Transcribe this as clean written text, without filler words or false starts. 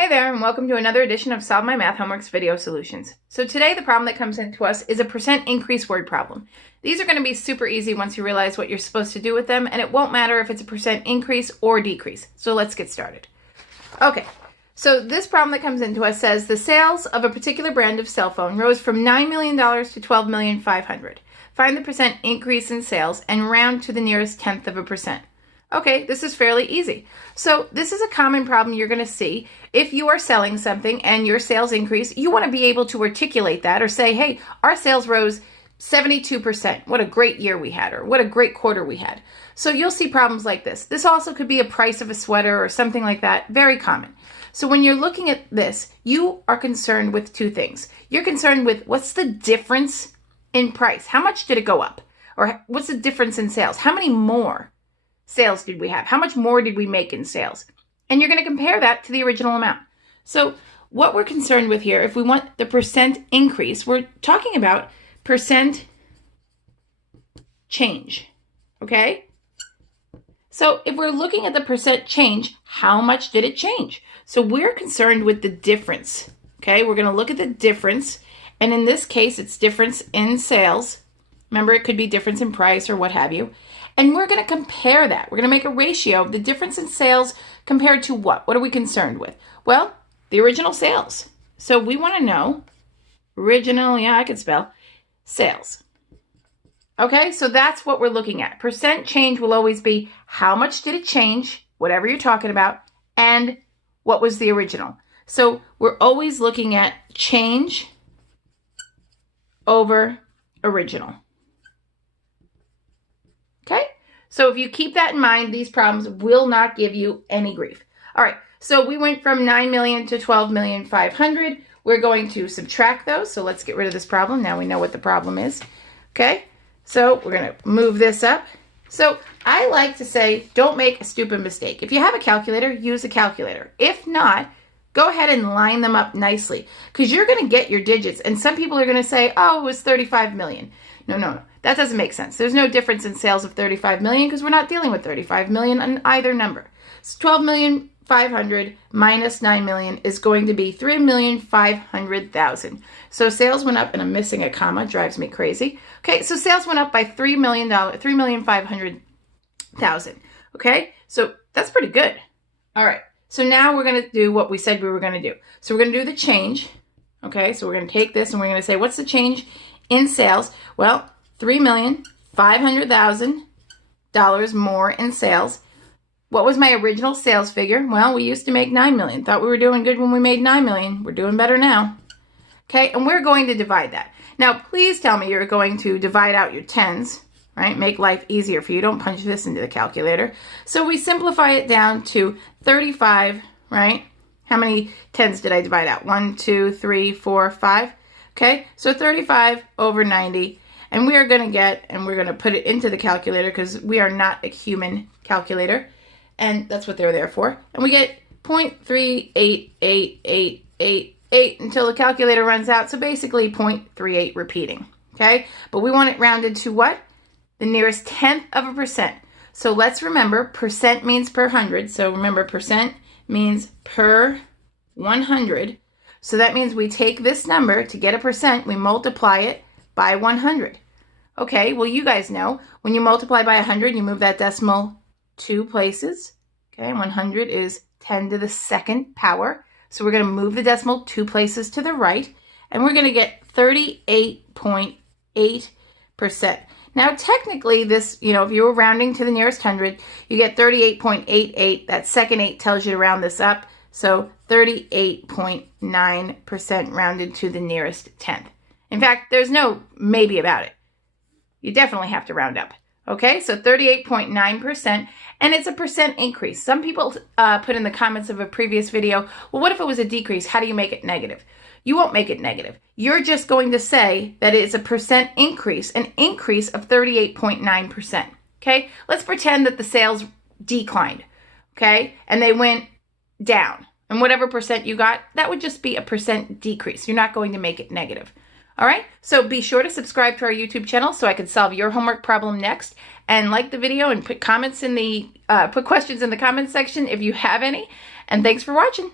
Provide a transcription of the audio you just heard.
Hey there, and welcome to another edition of Solve My Math Homework's video solutions. So today the problem that comes into us is a percent increase word problem. These are going to be super easy once you realize what you're supposed to do with them, and it won't matter if it's a percent increase or decrease. So let's get started. Okay, so this problem that comes into us says the sales of a particular brand of cell phone rose from $9 million to $12,500,000. Find the percent increase in sales and round to the nearest tenth of a percent. Okay, this is fairly easy. So this is a common problem you're going to see. If you are selling something and your sales increase, you want to be able to articulate that or say, hey, our sales rose 72%. What a great year we had, or what a great quarter we had. So you'll see problems like this. This also could be a price of a sweater or something like that. Very common. So when you're looking at this, you are concerned with two things. You're concerned with what's the difference in price? How much did it go up? Or what's the difference in sales? How many more sales did we have? How much more did we make in sales? And you're going to compare that to the original amount. So what we're concerned with here, if we want the percent increase, we're talking about percent change, okay? So if we're looking at the percent change, how much did it change? So we're concerned with the difference, okay? We're going to look at the difference, and in this case, it's difference in sales. Remember, it could be difference in price or what have you. And we're going to compare that. We're going to make a ratio of the difference in sales compared to what? What are we concerned with? Well, the original sales. So we want to know original, yeah, I can spell, sales. Okay, so that's what we're looking at. Percent change will always be how much did it change, whatever you're talking about, and what was the original. So we're always looking at change over original. Okay, so if you keep that in mind, these problems will not give you any grief. All right, so we went from 9 million to 12,500,000. We're going to subtract those. So let's get rid of this problem. Now we know what the problem is. Okay, so we're going to move this up. So I like to say, don't make a stupid mistake. If you have a calculator, use a calculator. If not, go ahead and line them up nicely, because you're going to get your digits. And some people are going to say, oh, it was 35 million. No. That doesn't make sense. There's no difference in sales of 35 million because we're not dealing with 35 million on either number. So 12,500,000 minus 9 million is going to be 3,500,000. So sales went up, and I'm missing a comma, drives me crazy. Okay, so sales went up by $3 million, 3,500,000. Okay, so that's pretty good. All right, so now we're going to do what we said we were going to do. So we're going to do the change. Okay, so we're going to take this and we're going to say, what's the change in sales? Well, $3,500,000 more in sales. What was my original sales figure? Well, we used to make 9 million. Thought we were doing good when we made 9 million. We're doing better now. Okay, and we're going to divide that. Now, please tell me you're going to divide out your tens, right? Make life easier for you. Don't punch this into the calculator. So we simplify it down to 35, right? How many tens did I divide out? 1, 2, 3, 4, 5. Okay, so 35 over 90. And we are going to get, and we're going to put it into the calculator because we are not a human calculator. And that's what they're there for. And we get 0.3888888 until the calculator runs out. So basically 0.38 repeating. Okay, but we want it rounded to what? The nearest tenth of a percent. So let's remember, percent means per 100. So remember, percent means per 100. So that means we take this number to get a percent, we multiply it by 100. Okay, well, you guys know when you multiply by 100, you move that decimal 2 places. Okay, 100 is 10 to the second power. So we're going to move the decimal 2 places to the right, and we're going to get 38.8%. Now, technically, this, if you were rounding to the nearest 100, you get 38.88. That second 8 tells you to round this up. So 38.9% rounded to the nearest tenth. In fact, there's no maybe about it. You definitely have to round up. Okay, so 38.9%, and it's a percent increase. Some people put in the comments of a previous video, well, what if it was a decrease? How do you make it negative? You won't make it negative. You're just going to say that it's a percent increase, an increase of 38.9%. Okay, let's pretend that the sales declined, okay, and they went down. And whatever percent you got, that would just be a percent decrease. You're not going to make it negative. All right, so be sure to subscribe to our YouTube channel so I can solve your homework problem next. And like the video and put questions in the comments section if you have any. And thanks for watching.